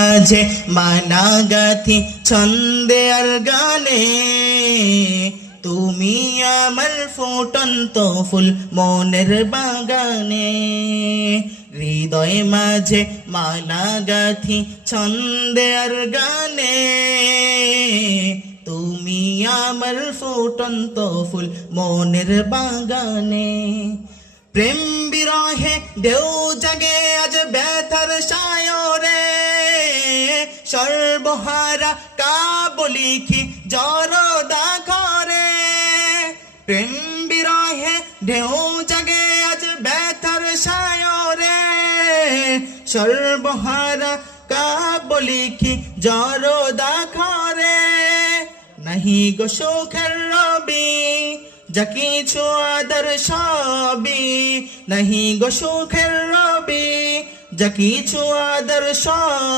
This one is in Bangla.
মাঝে মালা গাথি ছন্দে আর গানে, তুমি আমার ফুটন্ত ফুল মনের বাগানে। হৃদয় মাঝে মালা গাথি ছন্দে আর গানে, তুমি আমার ফুটন্ত ফুল মনের বাগানে। প্রেম বিরহে ঢেউ জাগে আজ ব্যথার সায়রে, সর্বহারা কাবলিখি জরদা করে। প্রেম বিরহে ঢেউ জাগে আজ ব্যথার সায়রে, সর্বহারা কাবলিখি জরদা করে। নাহি গো সুখের রবি যা কিছু আদর সবই, নাহি গো সুখের রবি যা কিছু আদর সবই।